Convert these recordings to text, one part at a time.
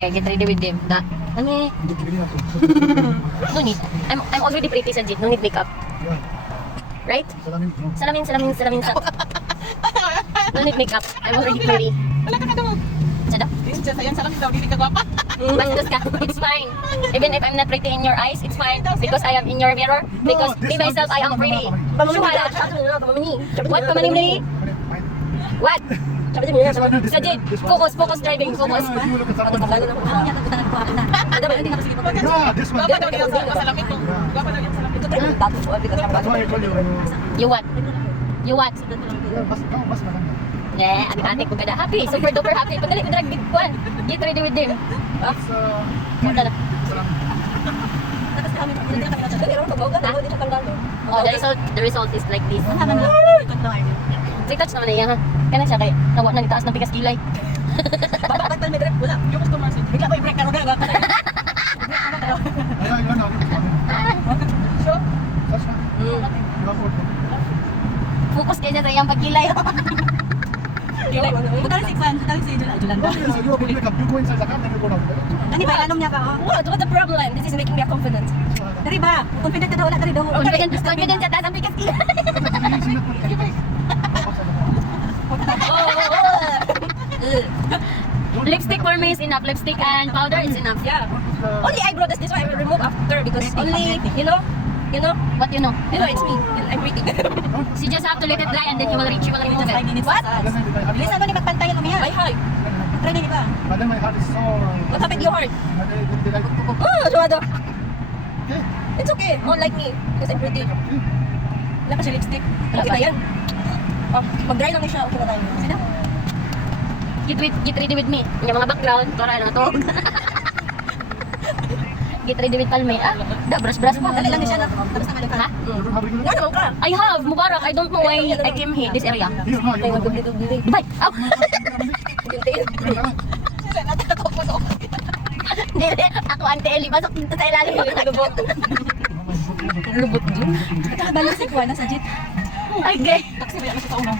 Okay, get ready with them. Ano eh? No need. I'm already pretty, Sanjit. No need makeup. Right? Salamin. No need makeup. I'm already pretty. Wala ka daw. Sada? Sayang salamin daw, dili ka gwapa. Bastos ka. It's fine. Even if I'm not pretty in your eyes, it's fine. Because I am in your mirror. Because me myself, I am pretty. Shuhala. What? Pamanim-ni? What? Sajid, focus driving, focus. Gwapa daw yan sa salamin ko. Gwapa daw yan sa salamin ko. You what? You what? Yeah, ate ko kada happy, super duper happy. Pagdali ko drag big one. Get ready with them. Wala na. Oh, the result is like this. Touch naman na iya ha. Kana siya kay nawa nang itaas ng pikas kilay. Bakit may break? Wala. Yung customer sin. Bigla may break ka ro ga. Focus kayo sa iyang pagkilay. Butal si Julan ba? Ani ba anom niya ka? What the problem? This is making me confident. Dari ba? Confident daw na dari daw. Confident sa taas ng pikas kilay. Lipstick for me is enough. Lipstick and powder is enough. Yeah. Only eyebrow, that's why I will remove after because only, you know What you know? it's me. I'm pretty. So you just have to let it dry and then you will remove it. What? Bilis ano ni magpantayan mo yan? Ay, hi. Try na iba. What happened to your heart? Oh, Joado. It's okay. Oh, like me. Because I'm pretty. Wala pa siya lipstick. Okay na yan. Oh, mag-dry lang siya. Okay na tayo. Sina? Get ready with me. Yung mga background, tora na to. Get ready with Palme. Brush pa. Dali lang siya na. Tapos na ka. Ha? Nga naman ka. I have, Mubarak. I don't know why I came here, this area. Ay, magdubli-dubli. Dubai. Ow! Sila, natatakot mo sa Hindi, ako anteli. Pasok dito sa ilalim. lubot. Lubot dyan. Nakabalik si Juan, nasa jeep. Okay. Taxi ba yan sa una?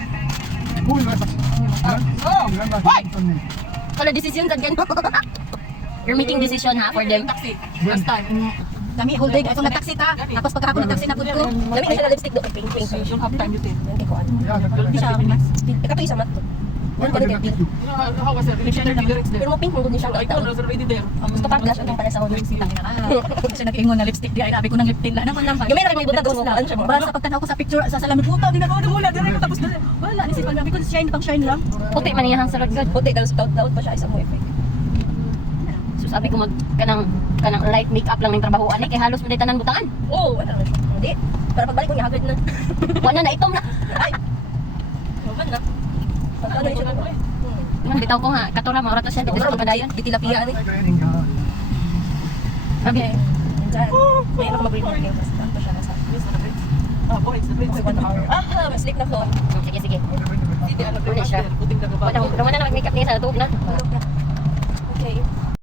Why? Wala decision sa ganun. You're making decision ha for them. Taxi. First time. Kami, whole day. Ito nag-taxi ta. Tapos pagkahapon nag-taxi na po ko. Kami na siya na lipstick do. Pink. Yung half time you take. Hindi ko ano. Hindi siya. Ikato isa mat to. How was it? Pero mo pink mo din siya. I Ikaw. was already there. Gusto pa gas ang pala sa ulo. Kasi nag-ingon na lipstick di ay nabi ko ng lip tint na naman lang. Gamay na may buta gusto na. Basta pagtanaw ko sa picture sa salamin puta, di na ko muna dire ko tapos wala ni sipan ko shine pang shine lang. Puti man iyang sarod god. Puti daw stout pa siya isa mo effect. So sabi ko kanang light makeup lang ng trabahoan eh kay halos mo day tanang butangan. Oh, wala na. Hindi. Para pagbalik ko niya hagad na. Wala na itom na. Ay. Wala na. Pagkano siya na. Bitaw ko nga, katura mo rato siya dito sa pagpadayon. Bitilapia ni. Okay. Diyan. May ako mag-bring mo yung tanto siya nasa. Oh, it's the prince. 1 hour. Mas sleep na ko. Sige. Hindi, ano, Wala siya. puting na Wala na mag-makeup niya sa tuog na. Okay.